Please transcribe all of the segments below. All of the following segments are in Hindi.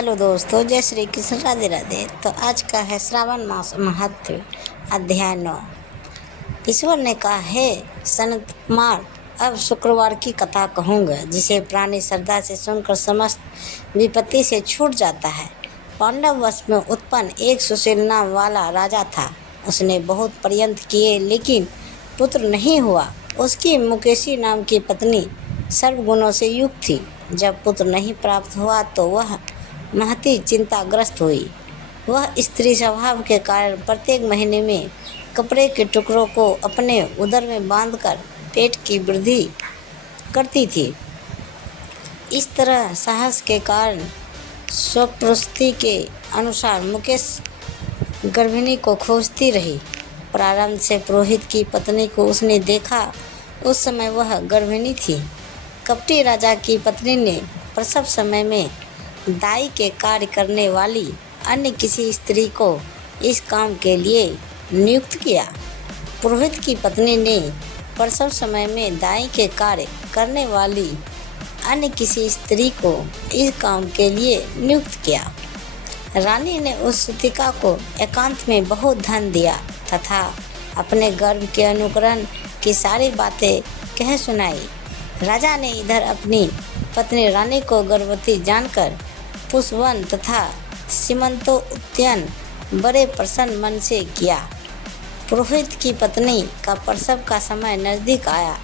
हेलो दोस्तों, जय श्री कृष्ण, राधे राधे। तो आज का है श्रावण मास महत्व, अध्याय 9। ईश्वर ने कहा, हे सनत कुमार, अब शुक्रवार की कथा कहूँगा, जिसे प्राणी श्रद्धा से सुनकर समस्त विपत्ति से छूट जाता है। पांडव वंश में उत्पन्न एक सुशील नाम वाला राजा था। उसने बहुत प्रयत्न किए, लेकिन पुत्र नहीं हुआ। उसकी मुकेशी नाम की पत्नी सर्वगुणों से युक्त थी। जब पुत्र नहीं प्राप्त हुआ तो वह महती चिंताग्रस्त हुई। वह स्त्री स्वभाव के कारण प्रत्येक महीने में कपड़े के टुकड़ों को अपने उदर में बांधकर पेट की वृद्धि करती थी। इस तरह साहस के कारण स्वप्रस्तुति के अनुसार मुकेश गर्भिणी को खोजती रही। प्रारंभ से पुरोहित की पत्नी को उसने देखा। उस समय वह गर्भिणी थी। कपटी राजा की पत्नी ने प्रसव समय में दाई के कार्य करने वाली अन्य किसी स्त्री को इस काम के लिए नियुक्त किया। पुरोहित की पत्नी ने प्रसव समय में दाई के कार्य करने वाली अन्य किसी स्त्री को इस काम के लिए नियुक्त किया। रानी ने उस सूतिका को एकांत में बहुत धन दिया तथा अपने गर्भ के अनुकरण की सारी बातें कह सुनाई। राजा ने इधर अपनी पत्नी रानी को गर्भवती जानकर पुष्पवन तथा सीमंतोत्सव बड़े प्रसन्न मन से किया। पुरोहित की पत्नी का प्रसव का समय नज़दीक आया।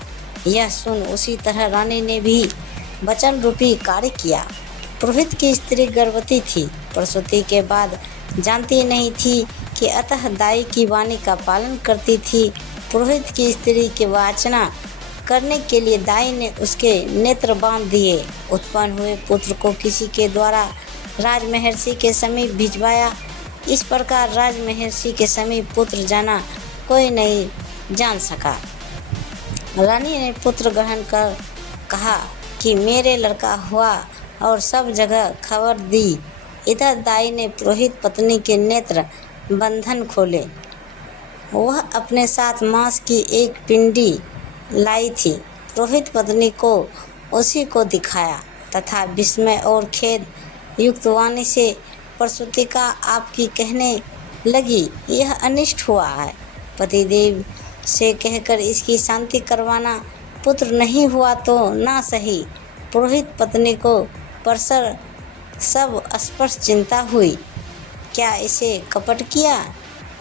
यह सुन उसी तरह रानी ने भी वचन रूपी कार्य किया। पुरोहित की स्त्री गर्भवती थी। प्रसूति के बाद जानती नहीं थी कि अतः दाई की वाणी का पालन करती थी। पुरोहित की स्त्री की वाचना करने के लिए दाई ने उसके नेत्र बांध दिए। उत्पन्न हुए पुत्र को किसी के द्वारा राजमहर्षि के समीप भिजवाया। इस प्रकार राजमहर्षि के समीप पुत्र जाना कोई नहीं जान सका। रानी ने पुत्र ग्रहण कर कहा कि मेरे लड़का हुआ और सब जगह खबर दी। इधर दाई ने पुरोहित पत्नी के नेत्र बंधन खोले। वह अपने साथ मांस की एक पिंडी लाई थी। पुरोहित पत्नी को उसी को दिखाया तथा विस्मय और खेद युक्त वाणी से प्रसूतिका आपकी कहने लगी, यह अनिष्ट हुआ है। पतिदेव से कहकर इसकी शांति करवाना। पुत्र नहीं हुआ तो ना सही। पुरोहित पत्नी को परसर सब स्पर्श चिंता हुई। क्या इसे कपट किया?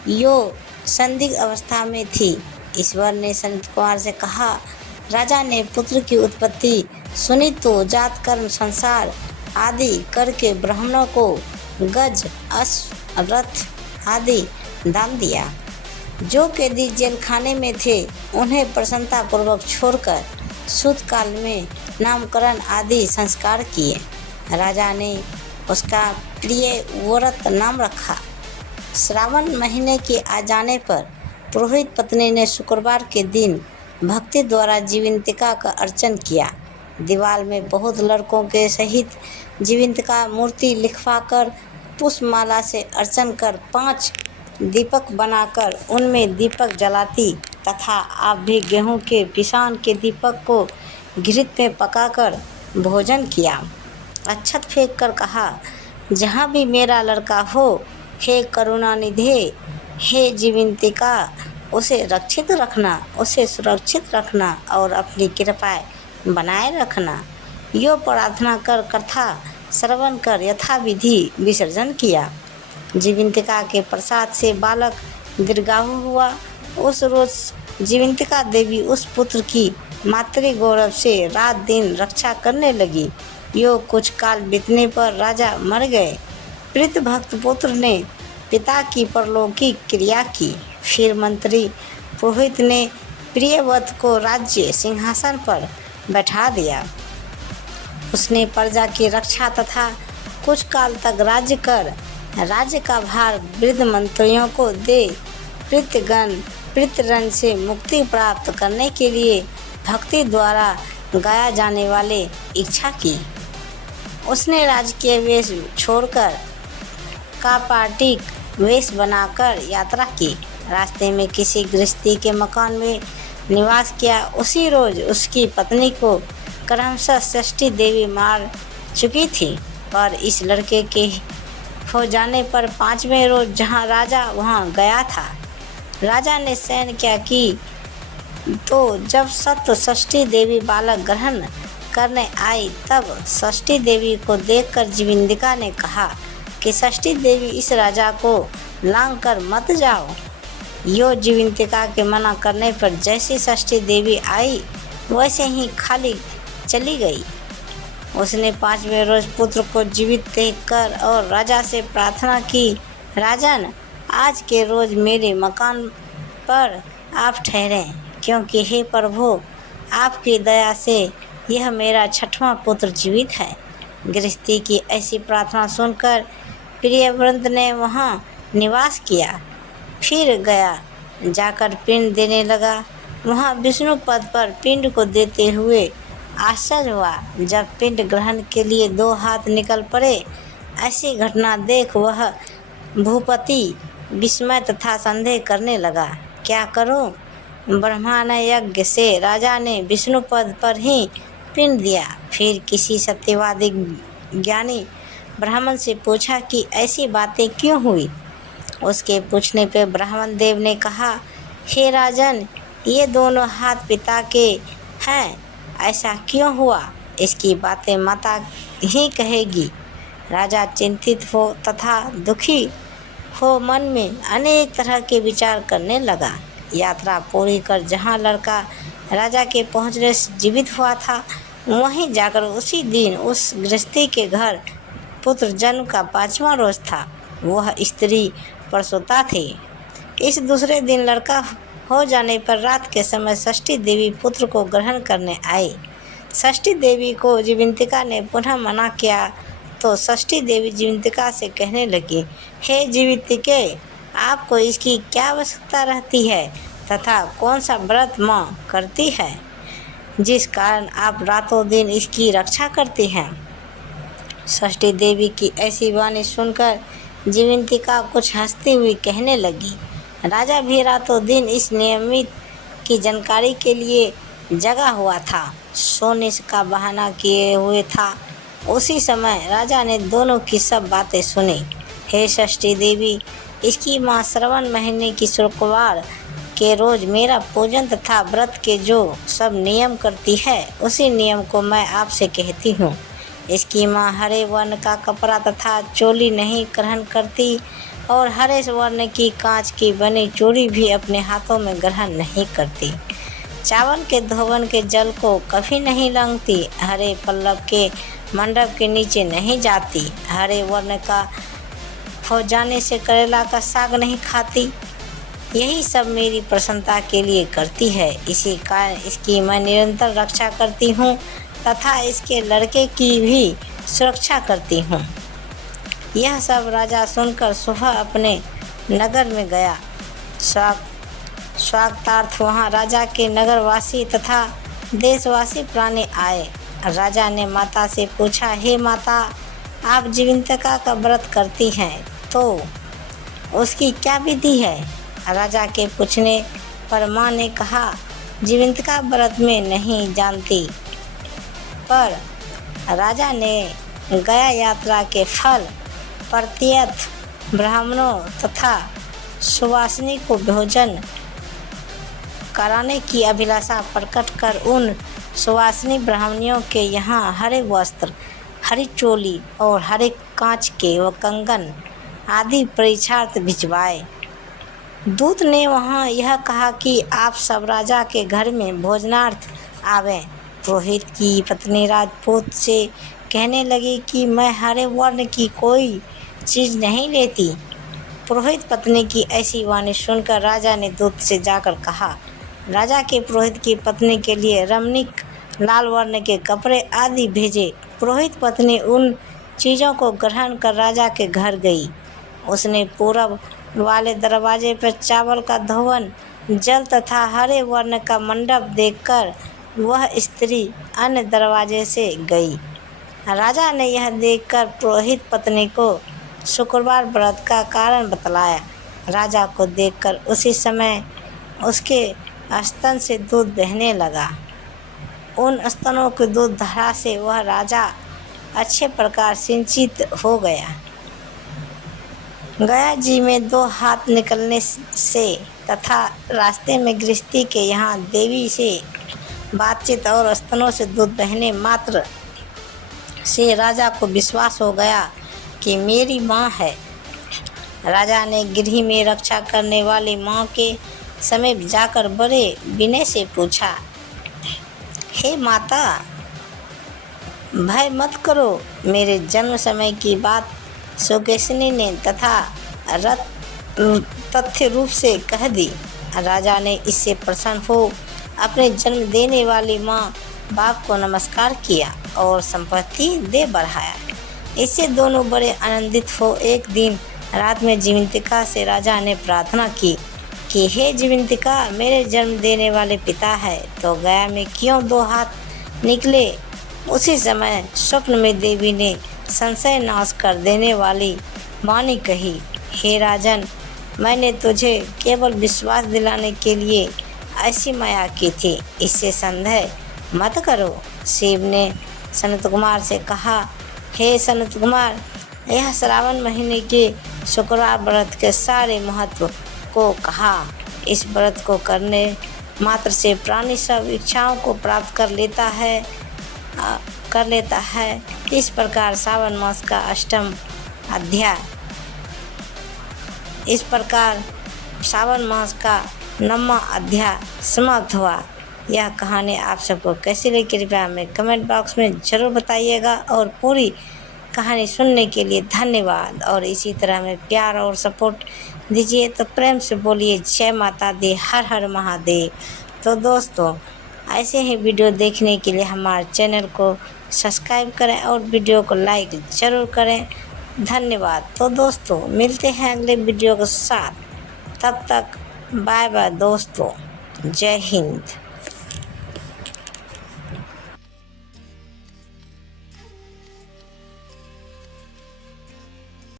यो संदिग्ध अवस्था में थी। ईश्वर ने सनत कुमार से कहा, राजा ने पुत्र की उत्पत्ति सुनी तो जात कर्म संसार आदि करके ब्राह्मणों को गज, अश्व, रथ आदि दान दिया। जो कैदी जेल खाने में थे उन्हें प्रसन्नता पूर्वक छोड़कर सूत काल में नामकरण आदि संस्कार किए। राजा ने उसका प्रिय व्रत नाम रखा। श्रावण महीने के आ जाने पर पुरोहित पत्नी ने शुक्रवार के दिन भक्ति द्वारा जीवंतिका का अर्चन किया। दीवार में बहुत लड़कों के सहित जीवंतिका मूर्ति लिखवाकर पुष्पमाला से अर्चन कर 5 दीपक बनाकर उनमें दीपक जलाती तथा आप भी गेहूं के पिसान के दीपक को घृत में पकाकर भोजन किया। अक्षत फेंक कर कहा, जहाँ भी मेरा लड़का हो, हे करुणानिधे, हे जीवंतिका, उसे रक्षित रखना, उसे सुरक्षित रखना और अपनी कृपाएं बनाए रखना। यो प्रार्थना कर कथा श्रवण कर यथाविधि विसर्जन किया। जीवंतिका के प्रसाद से बालक दीर्घायु हुआ। उस रोज जीवंतिका देवी उस पुत्र की मातृ गौरव से रात दिन रक्षा करने लगी। यो कुछ काल बीतने पर राजा मर गए। प्रीत भक्त पुत्र ने पिता की परलौकिक क्रिया की। फिर मंत्री पुरोहित ने प्रियवत को राज्य सिंहासन पर बैठा दिया। उसने प्रजा की रक्षा तथा कुछ काल तक राज्य कर राज्य का भार वृद्ध मंत्रियों को दे प्रीतगण से मुक्ति प्राप्त करने के लिए भक्ति द्वारा गाया जाने वाले इच्छा की। उसने राजकीय वेश छोड़कर कापाटिक वेश बनाकर यात्रा की। रास्ते में किसी गृहस्थी के मकान में निवास किया। उसी रोज उसकी पत्नी को क्रमशः षष्ठी देवी मार चुकी थी। पर इस लड़के के हो जाने पर 5वें रोज जहाँ राजा वहाँ गया था। राजा ने शयन क्या कि तो जब सप्तषष्ठी देवी बालक ग्रहण करने आई, तब षष्ठी देवी को देखकर जीवंतिका ने कहा कि षष्ठी देवी इस राजा को लांग कर मत जाओ। यो जीवंतिका के मना करने पर जैसी षष्ठी देवी आई वैसे ही खाली चली गई। उसने 5वें रोज पुत्र को जीवित देखकर और राजा से प्रार्थना की, राजन, आज के रोज मेरे मकान पर आप ठहरें, क्योंकि हे प्रभु, आपकी दया से यह मेरा 6वां पुत्र जीवित है। गृहस्थी की ऐसी प्रार्थना सुनकर प्रियव्रत ने वहाँ निवास किया। फिर गया जाकर पिंड देने लगा। वहाँ विष्णु पद पर पिंड को देते हुए आश्चर्य हुआ। जब पिंड ग्रहण के लिए 2 हाथ निकल पड़े, ऐसी घटना देख वह भूपति विस्मय तथा संदेह करने लगा। क्या करूं? ब्रह्मांड यज्ञ से राजा ने विष्णु पद पर ही पिंड दिया। फिर किसी सत्यवादी ज्ञानी ब्राह्मण से पूछा कि ऐसी बातें क्यों हुई। उसके पूछने पर ब्राह्मण देव ने कहा, हे राजन, ये दोनों हाथ पिता के हैं, ऐसा क्यों हुआ? इसकी बातें माता ही कहेगी। राजा चिंतित हो तथा दुखी हो मन में अनेक तरह के विचार करने लगा। यात्रा पूरी कर जहाँ लड़का राजा के पहुँचने से जीवित हुआ था, वहीं जाकर उसी दिन उस गृहस्थी के घर पुत्र जन्म का 5वां रोज था। वह स्त्री प्रसूता थी। इस दूसरे दिन लड़का हो जाने पर रात के समय षष्ठी देवी पुत्र को ग्रहण करने आई। षष्ठी देवी को जीवंतिका ने पुनः मना किया तो षष्ठी देवी जीवंतिका से कहने लगी, हे जीवंतिके, आपको इसकी क्या आवश्यकता रहती है तथा कौन सा व्रत माँ करती है जिस कारण आप रातों दिन इसकी रक्षा करती हैं। षष्ठी देवी की ऐसी वाणी सुनकर जीवंतिका कुछ हंसती हुई कहने लगी, राजा भी रातों दिन इस नियमित की जानकारी के लिए जगा हुआ था, सोने का बहाना किए हुए था। उसी समय राजा ने दोनों की सब बातें सुनी। हे षष्ठी देवी, इसकी माँ श्रवण महीने की शुक्रवार के रोज मेरा पूजन तथा व्रत के जो सब नियम करती है, उसी नियम को मैं आपसे कहती हूँ। इसकी माँ हरे वर्ण का कपड़ा तथा चोली नहीं ग्रहण करती और हरे वर्ण की कांच की बनी चूड़ी भी अपने हाथों में ग्रहण नहीं करती। चावल के धोवन के जल को कभी नहीं लांघती, हरे पल्लव के मंडप के नीचे नहीं जाती, हरे वर्ण का हो जाने से करेला का साग नहीं खाती। यही सब मेरी प्रसन्नता के लिए करती है। इसी कारण इसकी मैं निरंतर रक्षा करती हूँ तथा इसके लड़के की भी सुरक्षा करती हूँ। यह सब राजा सुनकर सुबह अपने नगर में गया। स्वागतार्थ वहाँ राजा के नगरवासी तथा देशवासी प्राणी आए। राजा ने माता से पूछा, हे माता, आप जीवंतिका का व्रत करती हैं तो उसकी क्या विधि है? राजा के पूछने पर माँ ने कहा, जीवंतिका व्रत में नहीं जानती। पर राजा ने गया यात्रा के फल प्रत्यर्थ ब्राह्मणों तथा सुवासिनी को भोजन कराने की अभिलाषा प्रकट कर उन सुवासिनी ब्राह्मणियों के यहाँ हरे वस्त्र, हरी चोली और हरे कांच के व कंगन आदि परीक्षार्थ भिजवाए। दूत ने वहाँ यह कहा कि आप सब राजा के घर में भोजनार्थ आवें। पुरोहित की पत्नी राजपूत से कहने लगी कि मैं हरे वर्ण की कोई चीज़ नहीं लेती। पुरोहित पत्नी की ऐसी वाणी सुनकर राजा ने दूत से जाकर कहा, राजा के पुरोहित की पत्नी के लिए रमणीक लाल वर्ण के कपड़े आदि भेजे। पुरोहित पत्नी उन चीज़ों को ग्रहण कर राजा के घर गई। उसने पूरब वाले दरवाजे पर चावल का धोवन जल तथा हरे वर्ण का मंडप देखकर वह स्त्री अन्य दरवाजे से गई। राजा ने यह देखकर पुरोहित पत्नी को शुक्रवार व्रत का कारण बतलाया। राजा को देखकर उसी समय उसके स्तन से दूध बहने लगा। उन स्तनों की दूध धारा से वह राजा अच्छे प्रकार सिंचित हो गया। गया जी में 2 हाथ निकलने से तथा रास्ते में गृहस्थी के यहाँ देवी से बातचीत और स्तनों से दूध बहने मात्र से राजा को विश्वास हो गया कि मेरी माँ है। राजा ने गृह में रक्षा करने वाली माँ के समीप जाकर बड़े विनय से पूछा, हे माता, भय मत करो। मेरे जन्म समय की बात सुकेशिनी ने तथ्य रूप से कह दी। राजा ने इससे प्रसन्न हो अपने जन्म देने वाली माँ बाप को नमस्कार किया और संपत्ति दे बढ़ाया। इससे दोनों बड़े आनंदित हो एक दिन रात में जीवंतिका से राजा ने प्रार्थना की कि हे जीवंतिका, मेरे जन्म देने वाले पिता है तो गया में क्यों 2 हाथ निकले। उसी समय स्वप्न में देवी ने संशय नाश कर देने वाली वाणी कही, हे राजन, मैंने तुझे केवल विश्वास दिलाने के लिए ऐसी माया की थी, इससे संदेह मत करो। शिव ने सनत कुमार से कहा, हे सनत कुमार, यह श्रावण महीने के शुक्रवार व्रत के सारे महत्व को कहा। इस व्रत को करने मात्र से प्राणी सब इच्छाओं को प्राप्त कर लेता है। इस प्रकार श्रावण मास का 8वां अध्याय, इस प्रकार श्रावण मास का 9वां अध्याय समाप्त हुआ। यह कहानी आप सबको कैसी लगी कृपया हमें कमेंट बॉक्स में ज़रूर बताइएगा और पूरी कहानी सुनने के लिए धन्यवाद। और इसी तरह हमें प्यार और सपोर्ट दीजिए तो प्रेम से बोलिए जय माता दी, हर हर महादेव। तो दोस्तों, ऐसे ही वीडियो देखने के लिए हमारे चैनल को सब्सक्राइब करें और वीडियो को लाइक ज़रूर करें। धन्यवाद। तो दोस्तों, मिलते हैं अगले वीडियो के साथ। तब तक बाय बाय दोस्तों। जय हिंद।